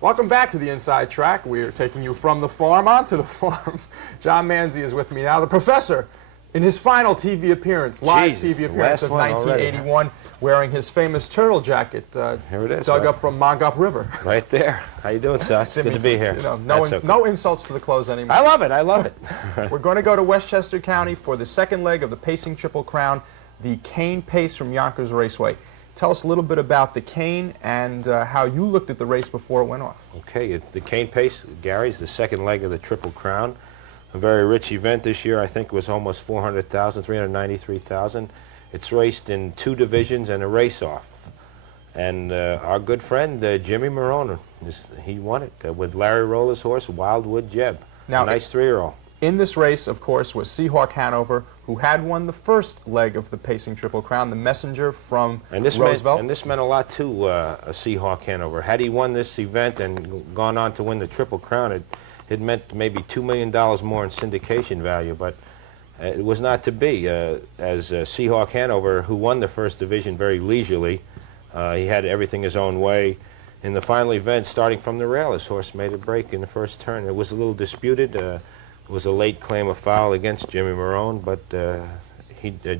Welcome back to the Inside Track. We are taking you from the farm onto the farm. John Manzi is with me now. The professor, in his final TV appearance, live TV appearance of 1981, wearing his famous turtle jacket, Here it is, dug up from Mongup River. Right there. How you doing, Suss? Good to be here. You know, no insults to the clothes anymore. I love it. I love it. We're going to go to Westchester County for the second leg of the Pacing Triple Crown, the Cane Pace from Yonkers Raceway. Tell us a little bit about the cane and how you looked at the race before it went off. Okay, the Cane Pace, Gary, is the second leg of the Triple Crown. A very rich event this year. I think it was almost 400,000, 393,000. It's raced in 2 divisions and a race-off. And our good friend, Jimmy Marohn, he won it with Larry Rolla's horse, Wildwood Jeb. Now, a nice 3-year-old. In this race, of course, was Seahawk Hanover, who had won the first leg of the Pacing Triple Crown, the messenger from Roosevelt. And this meant a lot to Seahawk Hanover. Had he won this event and gone on to win the Triple Crown, it meant maybe $2 million more in syndication value, but it was not to be. As Seahawk Hanover, who won the first division very leisurely, he had everything his own way. In the final event, starting from the rail, his horse made a break in the first turn. It was a little disputed. It was a late claim of foul against Jimmy Marohn, but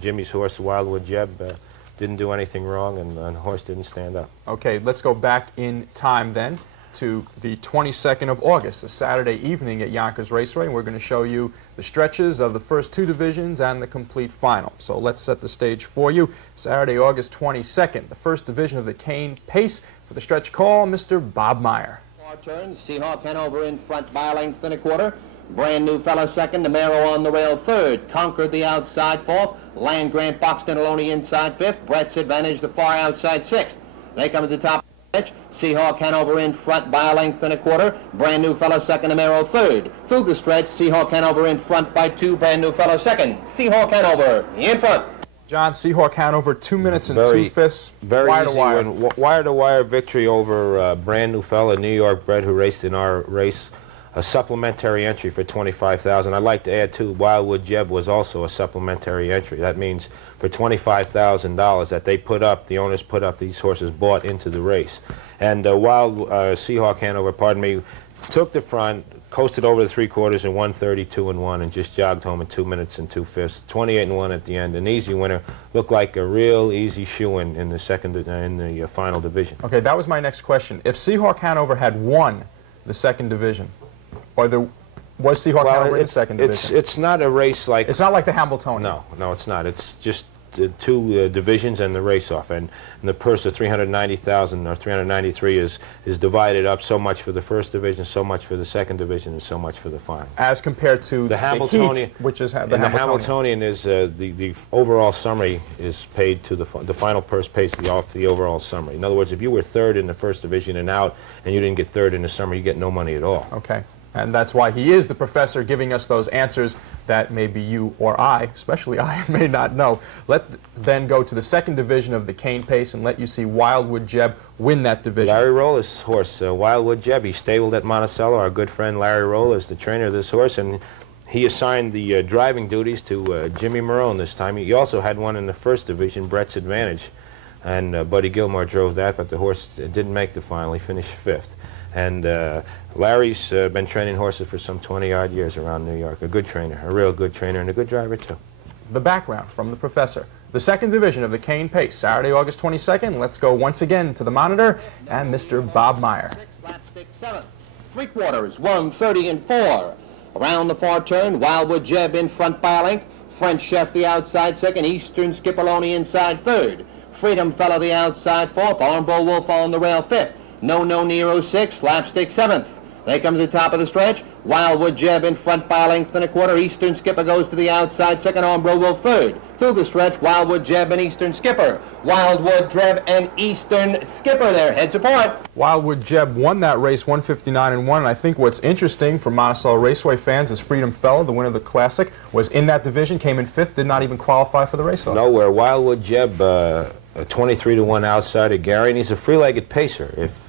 Jimmy's horse, Wildwood Jeb, didn't do anything wrong, and the horse didn't stand up. Okay, let's go back in time then to the 22nd of August, a Saturday evening at Yonkers Raceway, and we're going to show you the stretches of the first 2 divisions and the complete final. So let's set the stage for you. Saturday, August 22nd, the first division of the Cane Pace. For the stretch call, Mr. Bob Meyer. 4 turns, Seahawk Hanover in front by a length and a quarter. Brand New Fellow second, the Marohn on the rail third. Conquered the outside fourth. Land Grant Buxton Aloni inside fifth. Brett's Advantage the far outside sixth. They come to the top of the stretch. Seahawk Hanover in front by a length and a quarter. Brand New Fellow second, the Marohn third. Through the stretch, Seahawk Hanover in front by 2. Brand New Fellow second. Seahawk Hanover in front. John, Seahawk Hanover, 2 minutes and 2/5. Very easy win. Wire-to-wire victory over Brand New Fellow, New York bred, who raced in our race. A supplementary entry for $25,000. I'd like to add too, Wildwood Jeb was also a supplementary entry. That means for $25,000 that they put up, the owners put up, these horses bought into the race. And Seahawk Hanover, pardon me, took the front, coasted over the 3/4 and won 32-1, and just jogged home in 2 minutes and 2/5. 28-1 at the end. An easy winner. Looked like a real easy shoe-in in the final division. Okay, that was my next question. If Seahawk Hanover had won the second division, was Seahawk Hanover in the second division? It's not a race like... It's not like the Hamiltonian. No, it's not. It's just 2 divisions and the race-off. And the purse of $390,000 or $393 is divided up, so much for the first division, so much for the second division, and so much for the final. As compared to the Hamiltonian, heats, which is the Hamiltonian is the overall summary is paid to the final purse pays off the overall summary. In other words, if you were third in the first division and out, and you didn't get third in the summary, you get no money at all. Okay. And that's why he is the professor, giving us those answers that maybe you or I, especially I, may not know. Let's then go to the second division of the Cane Pace and let you see Wildwood Jeb win that division. Larry Rolla's horse, Wildwood Jeb, he's stabled at Monticello. Our good friend Larry Rolla is the trainer of this horse, and he assigned the driving duties to Jimmy Marohn this time. He also had one in the first division, Brett's Advantage, and Buddy Gilmore drove that, but the horse didn't make the final. He finished 5th. And Larry's been training horses for some 20-odd years around New York. A good trainer, a real good trainer, and a good driver, too. The background from the professor. The second division of the Cane Pace, Saturday, August 22nd. Let's go once again to the monitor and Mr. Bob Meyer. Slapstick 7th. 3/4, 130-4. Around the far turn, Wildwood Jeb in front by a length. French Chef the outside second. Eastern Skipperloni inside third. Freedom Fellow the outside fourth. Armbo Wolf on the rail 5th. No Nero 6th, Slapstick 7th. They come to the top of the stretch. Wildwood Jeb in front by a length and a quarter. Eastern Skipper goes to the outside second. Armbro Wolf third. Through the stretch, Wildwood Jeb and Eastern Skipper. Wildwood Jeb and Eastern Skipper there, heads apart. Wildwood Jeb won that race 159-1, and I think what's interesting for Monticello Raceway fans is Freedom Fellow, the winner of the Classic, was in that division, came in 5th, did not even qualify for the race-off. Nowhere. Wildwood Jeb, a 23-1 outsider, Gary, and he's a free-legged pacer. If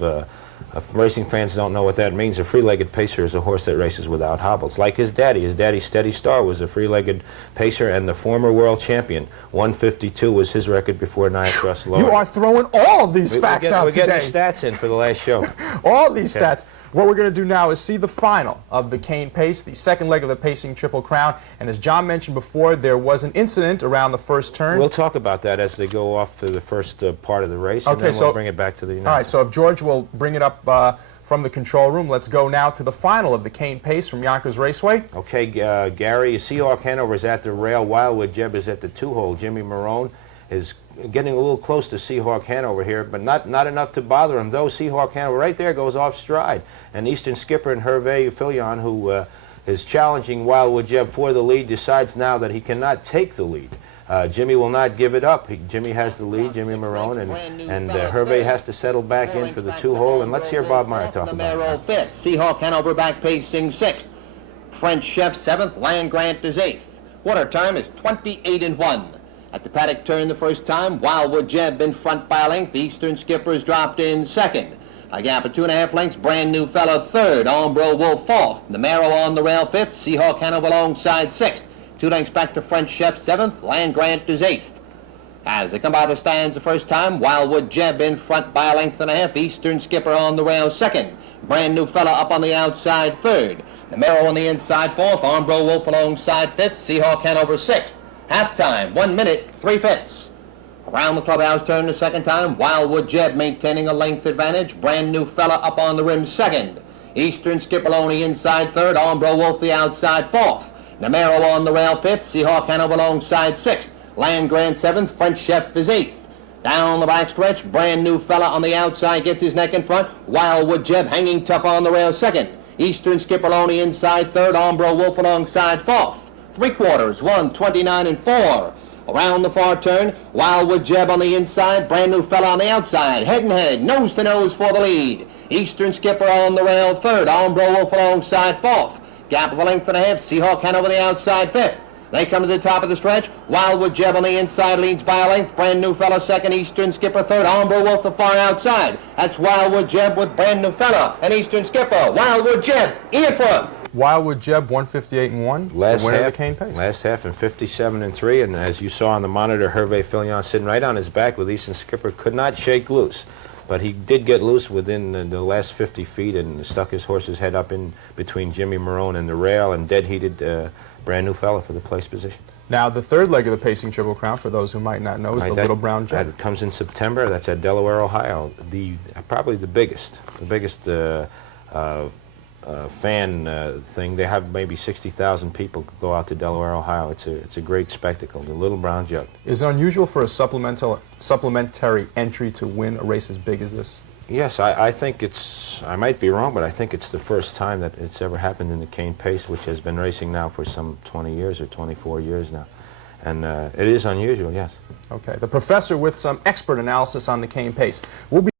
If racing fans don't know what that means, a free-legged pacer is a horse that races without hobbles, like his daddy. His daddy, Steady Star, was a free-legged pacer and the former world champion. 152 was his record before Nia Trust lowered. You are throwing all of these facts out today. We're today. getting the stats in for the last show. All these stats. What we're going to do now is see the final of the Cane Pace, the second leg of the Pacing Triple Crown. And as John mentioned before, there was an incident around the first turn. We'll talk about that as they go off to the first part of the race, and then we'll bring it back to the All right, so if George will bring it up from the control room, let's go now to the final of the Cane Pace from Yonkers Raceway. Okay, Gary, Seahawk Hanover is at the rail. Wildwood Jeb is at the two-hole. Jimmy Marohn is getting a little close to Seahawk Hanover here, but not enough to bother him, though. Seahawk Hanover right there goes off stride. And Eastern Skipper and Hervé Filion, who is challenging Wildwood Jeb for the lead, decides now that he cannot take the lead. Jimmy will not give it up. Jimmy has the lead, Jimmy Marohn, and Hervé has to settle back in for the two-hole. And let's hear Bob Meyer talk about it. Marohn fifth, Seahawk Hanover back pacing sixth, French Chef seventh, Land Grant is eighth. Water time is 28-1. At the paddock turn the first time, Wildwood Jeb in front by a length. The Eastern Skipper's dropped in second. A gap of 2.5 lengths, Brand New Fella third, Ombro Wolf fourth. The Marrow on the rail fifth, Seahawk Hanover alongside sixth. 2 lengths back to French Chef seventh, Land Grant is eighth. As they come by the stands the first time, Wildwood Jeb in front by a length and a half. Eastern Skipper on the rail second. Brand New Fella up on the outside third. The Marrow on the inside fourth, Ombro Wolf alongside fifth, Seahawk Hanover sixth. Halftime, 1 minute, 3/5. Around the clubhouse turn the second time, Wildwood Jeb maintaining a length advantage. Brand New Fella up on the rim second. Eastern Skipper on the inside third, Ombro Wolf the outside fourth. Namero on the rail fifth, Seahawk Hanover alongside sixth. Land Grant seventh, French Chef is eighth. Down the backstretch, Brand New Fella on the outside gets his neck in front. Wildwood Jeb hanging tough on the rail second. Eastern Skipper on the inside third, Ombro Wolf alongside fourth. 3/4, 1:29-4. Around the far turn, Wildwood Jeb on the inside, Brand New Fella on the outside. Head and head, nose to nose for the lead. Eastern Skipper on the rail third, Ombro Wolf alongside fourth. Gap of a length and a half, Seahawk Hanover the outside fifth. They come to the top of the stretch. Wildwood Jeb on the inside leads by a length. Brand New Fella second, Eastern Skipper third, Ombro Wolf the far outside. That's Wildwood Jeb with Brand New Fella and Eastern Skipper. Wildwood Jeb in front. Wildwood Jeb 158-1, the winner of the Cane Pace. Last half in 57-3, and as you saw on the monitor, Hervé Filion sitting right on his back with Eastern Skipper could not shake loose. But he did get loose within the last 50 feet and stuck his horse's head up in between Jimmy Marohn and the rail and dead-heated Brand New Fella for the place position. Now, the third leg of the Pacing Triple Crown, for those who might not know, is the Little Brown Jet. That comes in September. That's at Delaware, Ohio. Probably the biggest fan thing. They have maybe 60,000 people go out to Delaware, Ohio. It's a great spectacle, the Little Brown Jug. Is it unusual for a supplementary entry to win a race as big as this? Yes, I think it's, I might be wrong, but I think it's the first time that it's ever happened in the Cane Pace, which has been racing now for some 20 years or 24 years now. And it is unusual, yes. Okay, the professor with some expert analysis on the Cane Pace. We'll be